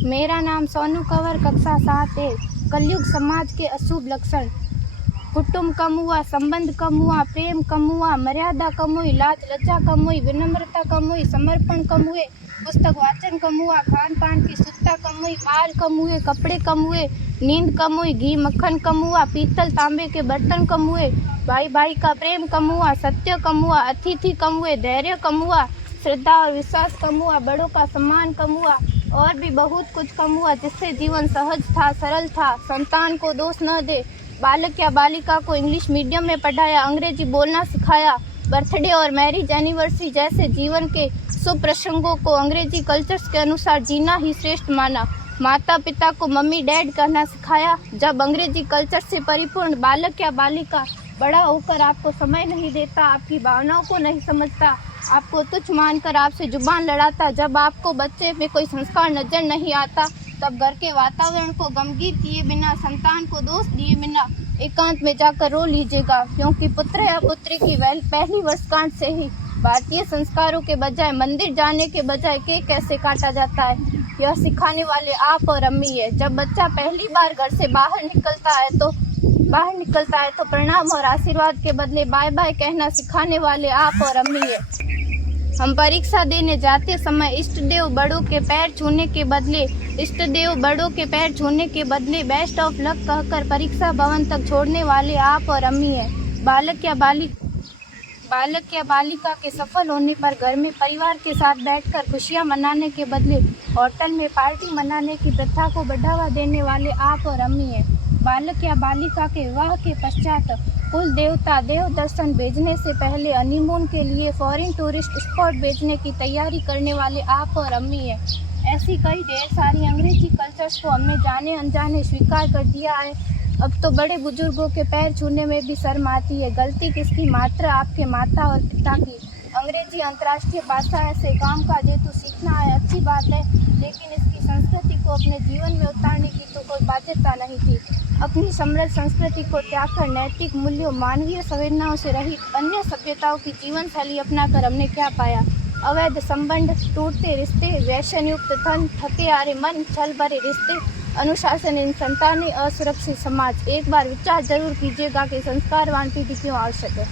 मेरा नाम सोनू कंवर, कक्षा 7 है। कलयुग समाज के अशुभ लक्षण। कुटुंब कम हुआ, संबंध कम हुआ, प्रेम कम हुआ, मर्यादा कम हुई, लाज लज्जा कम हुई, विनम्रता कम हुई, समर्पण कम हुए, पुस्तक वाचन कम हुआ, खान पान की शुद्धता कम हुई, बाल कम हुए, कपड़े कम हुए, नींद कम हुई, घी मक्खन कम हुआ, पीतल तांबे के बर्तन कम हुए, भाई भाई का प्रेम कम हुआ, सत्य कम हुआ, अतिथि कम हुए, धैर्य कम हुआ, श्रद्धा और विश्वास कम हुआ, बड़ों का सम्मान कम हुआ और भी बहुत कुछ कम हुआ, जिससे जीवन सहज था, सरल था। संतान को दोष न दे। बालक या बालिका को इंग्लिश मीडियम में पढ़ाया, अंग्रेजी बोलना सिखाया, बर्थडे और मैरिज एनिवर्सरी जैसे जीवन के शुभ प्रसंगों को अंग्रेजी कल्चर्स के अनुसार जीना ही श्रेष्ठ माना। माता पिता को मम्मी डैड कहना सिखाया। जब अंग्रेजी कल्चर से परिपूर्ण बालक या बालिका बड़ा होकर आपको समय नहीं देता, आपकी भावनाओं को नहीं समझता, आपको तुच्छ मानकर आपसे जुबान लड़ाता, जब आपको बच्चे में कोई संस्कार नजर नहीं आता, तब घर के वातावरण को गमगीन किए बिना, संतान को दोष दिए बिना एकांत में जाकर रो लीजिएगा, क्योंकि पुत्र या पुत्री की पहली वर्षगांठ से ही भारतीय संस्कारों के बजाय, मंदिर जाने के बजाय केक कैसे काटा जाता है, यह सिखाने वाले आप और अम्मी है। जब बच्चा पहली बार घर से बाहर निकलता है तो प्रणाम और आशीर्वाद के बदले बाय बाय कहना सिखाने वाले आप और अम्मी है। हम परीक्षा देने जाते समय इष्ट देव बड़ों के पैर छूने के बदले बेस्ट ऑफ लक कहकर परीक्षा भवन तक छोड़ने वाले आप और अम्मी है। बालक या बालिका के सफल होने पर घर में परिवार के साथ बैठकर खुशियां मनाने के बदले होटल में पार्टी मनाने की प्रथा को बढ़ावा देने वाले आप और अम्मी है। बालक या बालिका के विवाह के पश्चात कुल देवता देव दर्शन भेजने से पहले हनीमून के लिए फॉरेन टूरिस्ट स्पॉट भेजने की तैयारी करने वाले आप और अम्मी है। ऐसी कई ढेर सारी अंग्रेजी कल्चर्स को हमने जाने अनजाने स्वीकार कर दिया है। अब तो बड़े बुजुर्गों के पैर छूने में भी शर्म आती है। गलती किसकी? मात्र आपके माता और पिता की। अंग्रेजी अंतर्राष्ट्रीय भाषा है से काम का जेतु सीखना है, अच्छी बात है, लेकिन इसकी संस्कृति को अपने जीवन में उतारने की तो कोई बाध्यता नहीं थी। अपनी समृद्ध संस्कृति को त्याग कर नैतिक मूल्यों, मानवीय संवेदनाओं से रहित अन्य सभ्यताओं की जीवन शैली अपनाकर हमने क्या पाया? अवैध संबंध, टूटते रिश्ते, व्यसन युक्त धन, थके हारे मन, छल भरे रिश्ते, अनुशासनहीन संतानें, असुरक्षित समाज। एक बार विचार जरूर कीजिएगा कि संस्कारवान पीढ़ी क्यों आवश्यक है।